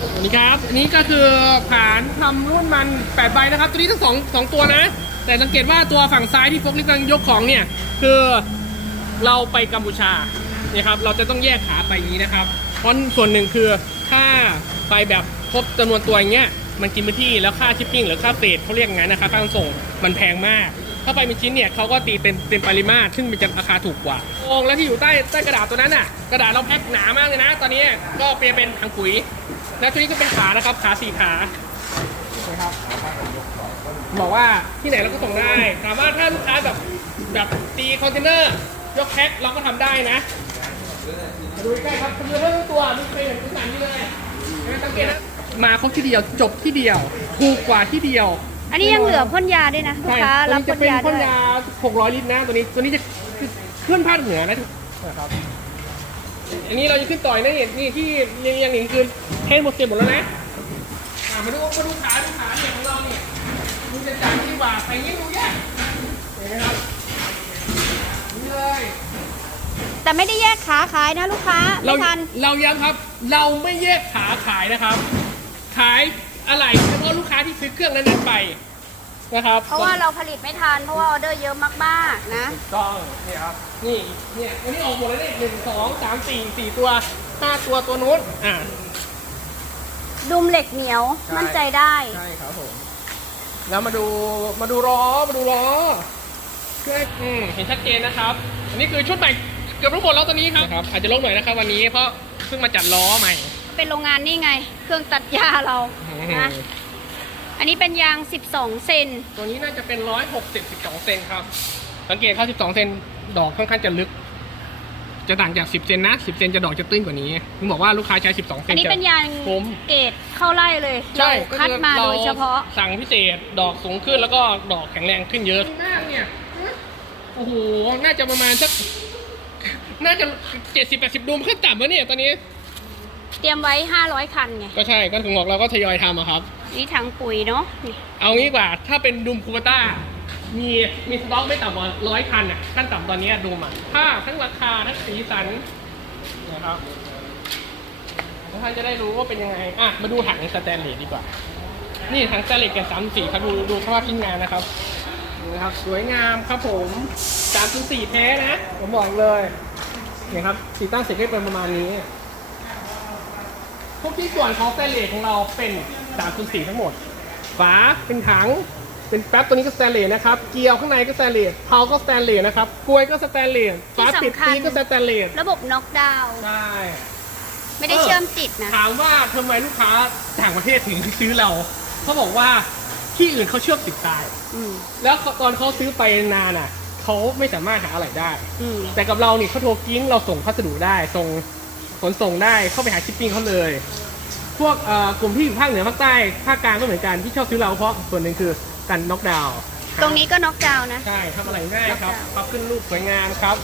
สวัสดีครับ อันนี้ก็คือผานทำรุ่นมัน8ใบนะครับ ตัวนี้ทั้งสองสองตัวนะ แต่สังเกตว่าตัวฝั่งซ้ายที่พกลิฟต์กำลังยกของเนี่ย คือเราไปกัมพูชาเนี่ยครับ เราจะต้องแยกขาไปอย่างนี้นะครับ เพราะส่วนหนึ่งคือถ้าไปแบบครบจำนวนตัวอย่างเงี้ย มันกินพื้นที่แล้วค่าชิปปิ้งหรือค่าเฟรดเขาเรียกงั้นนะครับค่าส่งมันแพงมาก ถ้าไปเป็นชิ้นเนี่ยเขาก็ตีเป็นเต็มปริมาตรซึ่งมันจะราคาถูกกว่าโองแล้วที่อยู่ใต้ใต้กระดาษตัวนั้นน่ะ กระดาษเราแพ็คหนามากเลยนะ ตอนนี้ก็เปลี่ยนเป็นถังปุ๋ย และตัวนี้ก็เป็นขานะครับ ขาสี่ขานะครับบอกว่าที่ไหนเราก็ส่งได้ถามว่าถ้าลูกค้าแบบแบบตีคอนเทนเนอร์ยกแพ็คเราก็ทำได้นะมาดูใกล้ๆครับคือทั้งตัวไม่เคยเห็นตัวสันนี่เลยเห็นไหมสังเกตนะมาครบที่เดียวจบที่เดียวถูกกว่าที่เดียว อันนี้ยังเหลือพ่นยาด้วยนะลูกใช่ค้าตัวรับนี้พ่จะนเป็นยาพ่ด้นวยยา 600 ลิตรนะตัวนี้ตัวนี้จะขึ้นภาคเหนือนะนะครับ อันนี้เราจะขึ้นต่อยนะเนี่ยนี่ที่เรียงเรียงๆนี่คือเทหมดเสร็จหมดแล้วนะอะมาดูมาดูขาดูขาเนี่ยของเราเนี่ยดูจะจับดีกว่าไปยิ่งดูยากเห็นไหมครับนี่เลยแต่ไม่ได้แยกขาขายนะลูกค้าเราไม่ทันเราย้ำครับ เราไม่แยกขาขายนะครับ ขายอะไรเฉพาะลูกค้าที่ซื้อเครื่องนั้นๆไป นะครับเพราะว่าเราผลิตไม่ทันเพราะว่าออเดอร์เยอะมากๆนะถูกต้องนี่ครับนี่เนี่ยอันนี้ออกหมดแล้วนี่หนึ่งสองสามสี่สี่ตัวห้าตัวตัวนู้นอ่าดุมเหล็กเหนียวใช่มั่นใจได้ใช่ครับผมแล้วมาดูมาดูล้อมาดูล้อเพื่ออืมเห็นชัดเจนนะครับอันนี้คือชุดใหม่เกือบทั้งหมดแล้วตอนนี้ครับนะครับ อาจจะลงหน่อยนะครับ วันนี้เพราะเพิ่งมาจัดล้อใหม่ เป็นโรงงานนี่ไง เครื่องตัดหญ้าเรานะ อันนี้เป็นยาง 12 เซน ตัวนี้น่าจะเป็นร้อยหกสิบสิบสองเซนครับ สังเกตเข้าสิบสองเซนดอกค่อนข้างจะลึก จะต่างจากสิบเซนนะสิบเซนจะดอกจะตื้นกว่านี้ผมบอกว่าลูกค้าใช้สิบสองเซอันนนี้จะเป็นยางผมเกรดเข้าไล่เลยใช่เราคัดมาโดยเฉพาะ สั่งพิเศษดอกสูงขึ้นแล้วก็ดอกแข็งแรงขึ้นเยอะมากเนี่ย โอ้โห น่าจะประมาณสัก น่าจะเจ็ดสิบแปดสิบดูมขึ้นต่ำแล้วเนี่ยตอนนี้ เตรียมไว้ 500 คันไง ก็ใช่ก็ถึงบอกเราก็ทยอยทำอะครับ นี่ถังปุ๋ยเนาะนี่เอางี้ดีกว่าถ้าเป็นดูมคูเปต้า มีมีสต็อกไม่ต่ำกว่าร้อยคันอะขั้นต่ำตอนนี้ดูมอะถ้าทั้งราคาทั้งสีสันนะครับแล้วท่านจะได้รู้ว่าเป็นยังไงอะมาดูถังสแตนเลสดีกว่า นี่ถังสแตนเลสแกนสามสี่ครับดูดูสภาพชิ้นงานนะครับนี่นะครับ สวยงามครับผมสามสี่แท้นะ ผมบอกเลยเนี่ยครับติดตั้งเสร็จก็เป็นประมาณนี้ ทุกที่ส่วนของสแตนเลสของเราเป็น3.4ทั้งหมด ฝาเป็นถัง เป็นแป๊บตัวนี้ก็สแตนเลสนะครับ เกลียวข้างในก็สแตนเลสเพาก็สแตนเลสนะครับ กลวยก็สแตนเลส ฝาปิดตีก็สแตนเลส ระบบน็อกดาวน์ใช่ ไม่ได้เออเชื่อมติดนะ ถามว่าทำไมลูกค้าต่างประเทศถึงซื้อเรา เขาบอกว่าที่อื่นเขาเชื่อมติดตายอืมแล้วตอนเขาซื้อไปนานอะ เขาไม่สามารถหาอะไรได้อืมแต่กับเรานี่เขาโทรกิ้งเราส่งพัสดุได้ ส่ง ขนส่งได้เข้าไปหาชิปปิ้งเขาเลย พวกเอ่อกลุ่มที่อยู่ภาคเหนือภาคใต้ภาคกลางก็เหมือนกันที่ชอบซื้อเราเพราะส่วนหนึ่งคือการน็อกดาวน์ตรงนี้ก็น็อกดาวน์นะ ใช่ทำอะไรง่ายครับ knock down พับขึ้นรูปสวยงามครับ